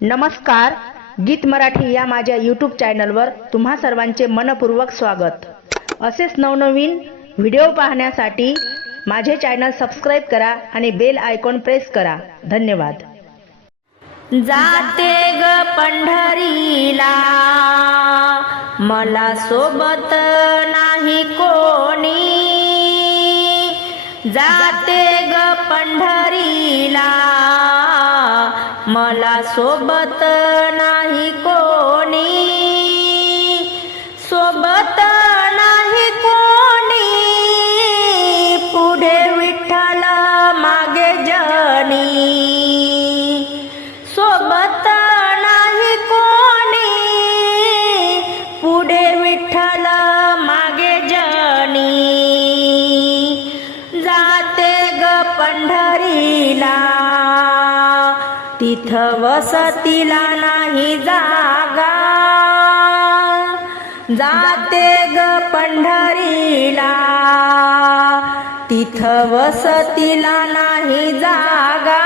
नमस्कार गीत मराठी या माझ्या यूट्यूब चॅनलवर तुम्हा सर्वांचे मनपूर्वक स्वागत. असेच नवनवीन व्हिडिओ पाहण्यासाठी माझे चॅनल सबस्क्राईब करा आणि बेल आयकॉन प्रेस करा. धन्यवाद. जाते ग पंढरीला. मला सोबत नाही कोणी. जाते ग पंढरीला. मला सोबत नाही कोणी. सोबत नाही कोणी. पुढे विठ्ठल मागे जनी सोबत नाही कोणी. पुढे विठ्ठल मागे जनी जाते ग पंढरीला. तिथं वसतीला नाही जागा. जाते ग पंढरीला. तिथं वसतीला नाही जागा.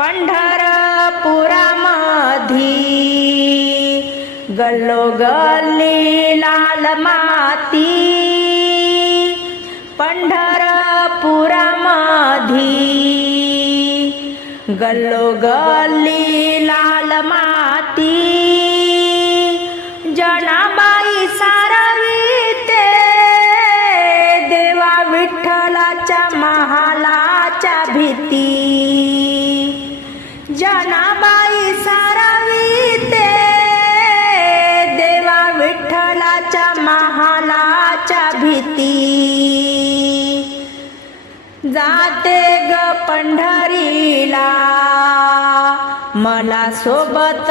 पंढरपुरामधी. गल्लोगल्ली लाल माती. पंढरपुरामधी. गल्लोगल्ली लाल माती. जनाबाई सारविते. देवा विठ्ठलाच्या महालाच्या भीती. जनाबाई ते देवा विठ्ठलाच्या महालाच्या भीती. जाते ग पंढरीला. मला सोबत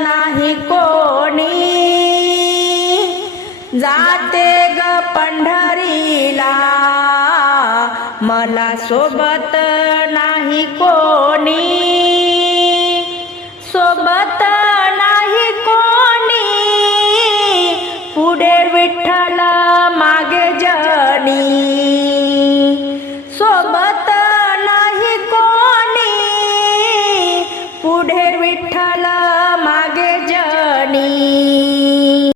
नाही कोणी. जाते ग पंढरीला. मला सोबत नाही कोणी. ವಿಠಲ